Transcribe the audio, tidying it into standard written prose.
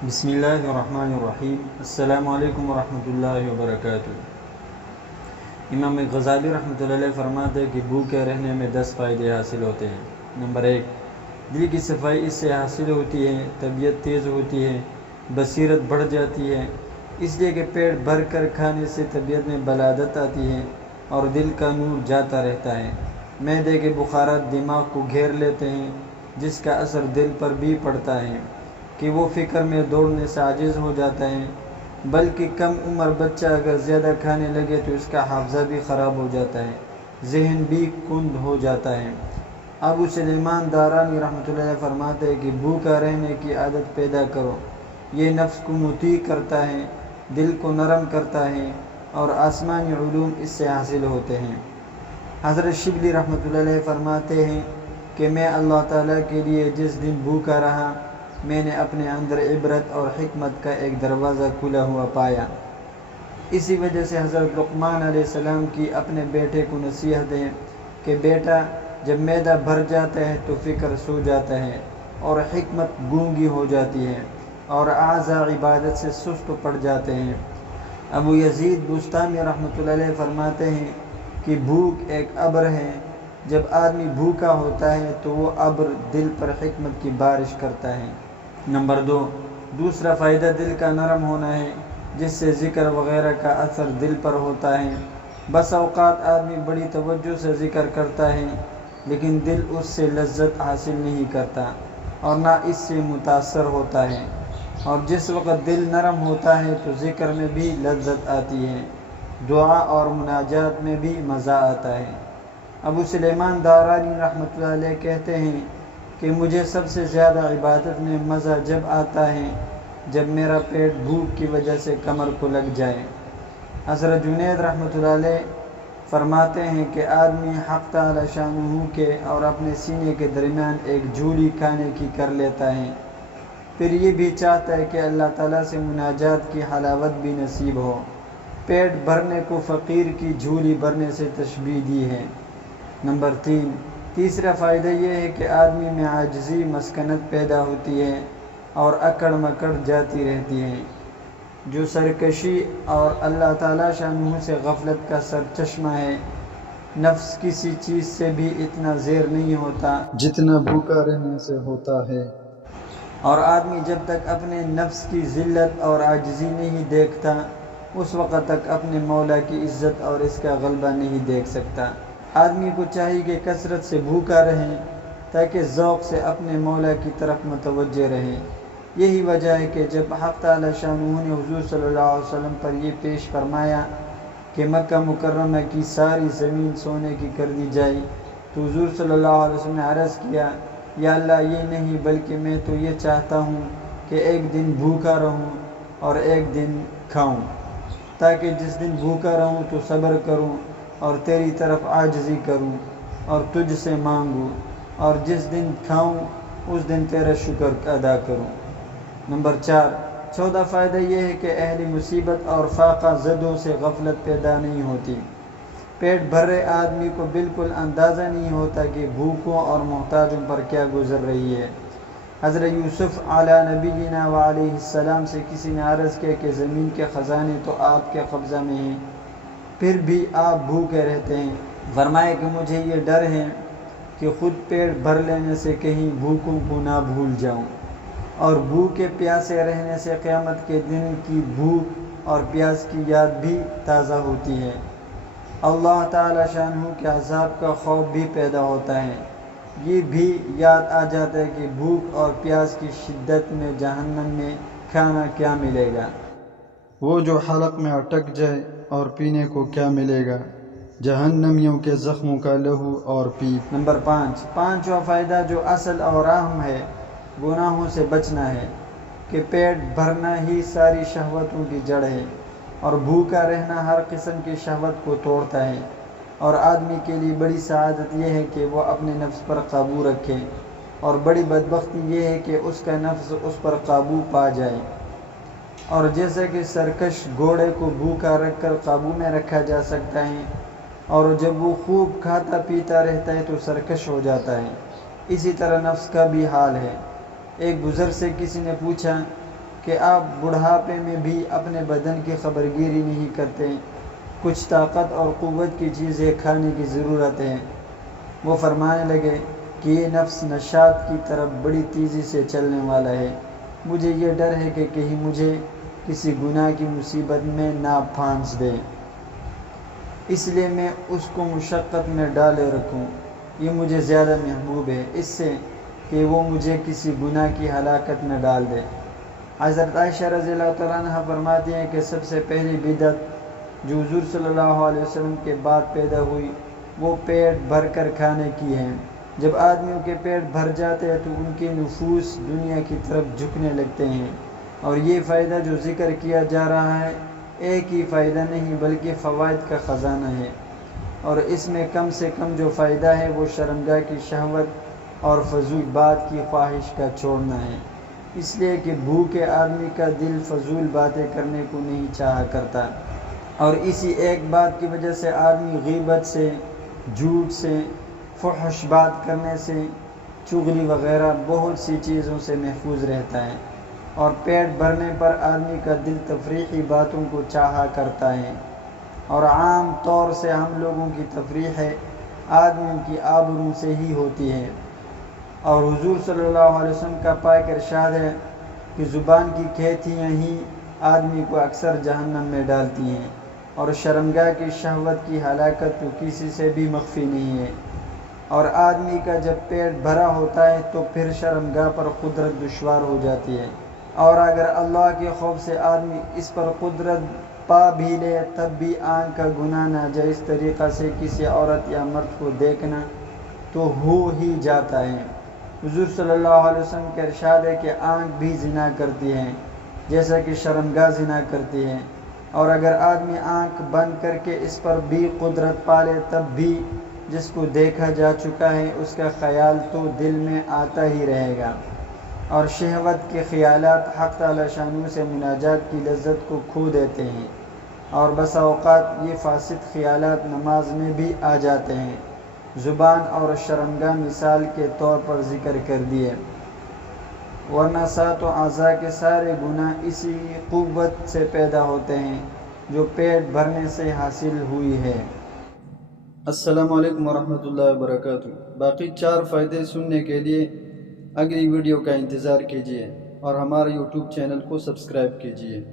بسم اللہ الرحمن الرحیم۔ السلام علیکم ورحمۃ اللہ وبرکاتہ۔ امام غزالی رحمۃ اللہ علیہ فرماتے ہیں کہ بھوکے رہنے میں 10 فائدے حاصل ہوتے ہیں۔ نمبر 1، دل کی صفائی اس سے حاصل ہوتی ہے، طبیعت تیز ہوتی ہے، بصیرت بڑھ جاتی ہے، اس لیے کہ پیٹ بھر کر کھانے سے طبیعت میں بلادت آتی ہے اور دل کا نور جاتا رہتا ہے۔ معدے کے بخارات دماغ کو گھیر لیتے ہیں، جس کا اثر دل پر بھی پڑتا ہے کہ وہ فکر میں دوڑنے سے عاجز ہو جاتا ہے، بلکہ کم عمر بچہ اگر زیادہ کھانے لگے تو اس کا حافظہ بھی خراب ہو جاتا ہے، ذہن بھی کند ہو جاتا ہے۔ ابو سلیمان دارانی رحمۃ اللہ علیہ فرماتے ہیں کہ بھوکا رہنے کی عادت پیدا کرو، یہ نفس کو مطیع کرتا ہے، دل کو نرم کرتا ہے اور آسمانی علوم اس سے حاصل ہوتے ہیں۔ حضرت شبلی رحمۃ اللہ علیہ فرماتے ہیں کہ میں اللہ تعالیٰ کے لیے جس دن بھوکا رہا، میں نے اپنے اندر عبرت اور حکمت کا ایک دروازہ کھلا ہوا پایا۔ اسی وجہ سے حضرت لقمان علیہ السلام کی اپنے بیٹے کو نصیحت ہے کہ بیٹا، جب معدہ بھر جاتا ہے تو فکر سو جاتا ہے اور حکمت گونگی ہو جاتی ہے اور اعضاء عبادت سے سست پڑ جاتے ہیں۔ ابو یزید بستامی رحمۃ اللہ علیہ فرماتے ہیں کہ بھوک ایک ابر ہے، جب آدمی بھوکا ہوتا ہے تو وہ ابر دل پر حکمت کی بارش کرتا ہے۔ نمبر 2، دوسرا فائدہ دل کا نرم ہونا ہے، جس سے ذکر وغیرہ کا اثر دل پر ہوتا ہے۔ بس اوقات آدمی بڑی توجہ سے ذکر کرتا ہے لیکن دل اس سے لذت حاصل نہیں کرتا اور نہ اس سے متاثر ہوتا ہے، اور جس وقت دل نرم ہوتا ہے تو ذکر میں بھی لذت آتی ہے، دعا اور مناجات میں بھی مزہ آتا ہے۔ ابو سلیمان دارانی رحمۃ اللہ علیہ کہتے ہیں کہ مجھے سب سے زیادہ عبادت میں مزہ جب آتا ہے جب میرا پیٹ بھوک کی وجہ سے کمر کو لگ جائے۔ حضرت جنید رحمۃ اللہ علیہ فرماتے ہیں کہ آدمی حق تعالی شانہ کے اور اپنے سینے کے درمیان ایک جھولی کھانے کی کر لیتا ہے، پھر یہ بھی چاہتا ہے کہ اللہ تعالیٰ سے مناجات کی حلاوت بھی نصیب ہو۔ پیٹ بھرنے کو فقیر کی جھولی بھرنے سے تشبیہ دی ہے۔ نمبر 3، تیسرا فائدہ یہ ہے کہ آدمی میں عاجزی مسکنت پیدا ہوتی ہے اور اکڑ مکڑ جاتی رہتی ہے۔ جو سرکشی اور اللہ تعالیٰ شانہ سے غفلت کا سرچشمہ ہے، نفس کسی چیز سے بھی اتنا زیر نہیں ہوتا جتنا بھوکا رہنے سے ہوتا ہے، اور آدمی جب تک اپنے نفس کی ذلت اور عاجزی نہیں دیکھتا اس وقت تک اپنے مولا کی عزت اور اس کا غلبہ نہیں دیکھ سکتا۔ آدمی کو چاہیے کہ کثرت سے بھوکا رہے تاکہ ذوق سے اپنے مولا کی طرف متوجہ رہے۔ یہی وجہ ہے کہ جب حق تعالی شانہ نے حضور صلی اللہ علیہ وسلم پر یہ پیش فرمایا کہ مکہ مکرمہ کی ساری زمین سونے کی کر دی جائے تو حضور صلی اللہ علیہ وسلم نے عرض کیا، یا اللہ یہ نہیں بلکہ میں تو یہ چاہتا ہوں کہ ایک دن بھوکا رہوں اور ایک دن کھاؤں، تاکہ جس دن بھوکا رہوں تو صبر کروں اور تیری طرف عاجزی کروں اور تجھ سے مانگوں، اور جس دن کھاؤں اس دن تیرا شکر ادا کروں۔ نمبر 4، چوتھا فائدہ یہ ہے کہ اہل مصیبت اور فاقہ زدوں سے غفلت پیدا نہیں ہوتی۔ پیٹ بھرے آدمی کو بالکل اندازہ نہیں ہوتا کہ بھوکوں اور محتاجوں پر کیا گزر رہی ہے۔ حضرت یوسف علیٰ نبینا و علیہ السلام سے کسی نے عرض کیا کہ زمین کے خزانے تو آپ کے قبضہ میں ہیں، پھر بھی آپ بھوکے رہتے ہیں۔ فرمایا کہ مجھے یہ ڈر ہے کہ خود پیٹ بھر لینے سے کہیں بھوکوں کو نہ بھول جاؤں، اور بھوکے پیاسے رہنے سے قیامت کے دن کی بھوک اور پیاس کی یاد بھی تازہ ہوتی ہے۔ اللہ تعالی شانہ کے عذاب کا خوف بھی پیدا ہوتا ہے۔ یہ بھی یاد آ جاتا ہے کہ بھوک اور پیاس کی شدت میں جہنم میں کھانا کیا ملے گا۔ وہ جو حلق میں اٹک جائے اور پینے کو کیا ملے گا، جہنمیوں کے زخموں کا لہو اور پیپ۔ نمبر 5، پانچواں فائدہ جو اصل اور اہم ہے، گناہوں سے بچنا ہے، کہ پیٹ بھرنا ہی ساری شہوتوں کی جڑ ہے اور بھوکا رہنا ہر قسم کی شہوت کو توڑتا ہے، اور آدمی کے لیے بڑی سعادت یہ ہے کہ وہ اپنے نفس پر قابو رکھے، اور بڑی بدبختی یہ ہے کہ اس کا نفس اس پر قابو پا جائے۔ اور جیسا کہ سرکش گھوڑے کو بھوکا رکھ کر قابو میں رکھا جا سکتا ہے اور جب وہ خوب کھاتا پیتا رہتا ہے تو سرکش ہو جاتا ہے، اسی طرح نفس کا بھی حال ہے۔ ایک بزرگ سے کسی نے پوچھا کہ کہ آپ بڑھاپے میں بھی اپنے بدن کی خبرگیری نہیں کرتے۔ کچھ طاقت اور قوت کی چیزیں کھانے کی ضرورت ہے۔ وہ فرمانے لگے کہ یہ نفس نشاط کی طرف بڑی تیزی سے چلنے والا ہے، مجھے یہ ڈر ہے کہ کہیں مجھے کسی گناہ کی مصیبت میں نہ پھانس دے، اس لیے میں اس کو مشقت میں ڈالے رکھوں۔ یہ مجھے زیادہ محبوب ہے اس سے کہ وہ مجھے کسی گناہ کی ہلاکت میں ڈال دے۔ حضرت عائشہ رضی اللہ تعالیٰ عنہ فرماتی ہیں کہ سب سے پہلی بدعت جو حضور صلی اللہ علیہ وسلم کے بعد پیدا ہوئی وہ پیٹ بھر کر کھانے کی ہے۔ جب آدمیوں کے پیٹ بھر جاتے ہیں تو ان کے نفوس دنیا کی طرف جھکنے لگتے ہیں، اور یہ فائدہ جو ذکر کیا جا رہا ہے ایک ہی فائدہ نہیں بلکہ فوائد کا خزانہ ہے، اور اس میں کم سے کم جو فائدہ ہے وہ شرمگاہ کی شہوت اور فضول بات کی خواہش کا چھوڑنا ہے، اس لیے کہ بھوکے آدمی کا دل فضول باتیں کرنے کو نہیں چاہا کرتا، اور اسی ایک بات کی وجہ سے آدمی غیبت سے، جھوٹ سے، فحش بات کرنے سے، چغلی وغیرہ بہت سی چیزوں سے محفوظ رہتا ہے، اور پیٹ بھرنے پر آدمی کا دل تفریحی باتوں کو چاہا کرتا ہے، اور عام طور سے ہم لوگوں کی تفریح آدمیوں کی آبرو سے ہی ہوتی ہے، اور حضور صلی اللہ علیہ وسلم کا پاک ارشاد ہے کہ زبان کی کھیتیاں ہی آدمی کو اکثر جہنم میں ڈالتی ہیں، اور شرمگاہ کی شہوت کی ہلاکت تو کسی سے بھی مخفی نہیں ہے، اور آدمی کا جب پیٹ بھرا ہوتا ہے تو پھر شرمگاہ پر قدرت دشوار ہو جاتی ہے، اور اگر اللہ کے خوف سے آدمی اس پر قدرت پا بھی لے تب بھی آنکھ کا گناہ ناجائز طریقہ سے کسی عورت یا مرد کو دیکھنا تو ہو ہی جاتا ہے۔ حضور صلی اللہ علیہ وسلم کا ارشاد ہے کہ آنکھ بھی زنا کرتی ہے جیسا کہ شرمگاہ زنا کرتی ہے، اور اگر آدمی آنکھ بند کر کے اس پر بھی قدرت پالے تب بھی جس کو دیکھا جا چکا ہے اس کا خیال تو دل میں آتا ہی رہے گا، اور شہوت کے خیالات حق تعالی شانہ سے مناجات کی لذت کو کھو دیتے ہیں، اور بسا اوقات یہ فاسد خیالات نماز میں بھی آ جاتے ہیں۔ زبان اور شرمگاہ مثال کے طور پر ذکر کر دیے، ورنہ سات و اعضاء کے سارے گناہ اسی قوت سے پیدا ہوتے ہیں جو پیٹ بھرنے سے حاصل ہوئی ہے۔ السلام علیکم ورحمۃ اللہ وبرکاتہ۔ باقی 4 فائدے سننے کے لیے اگلی ویڈیو کا انتظار کیجیے اور ہمارے یوٹیوب چینل کو سبسکرائب کیجیے۔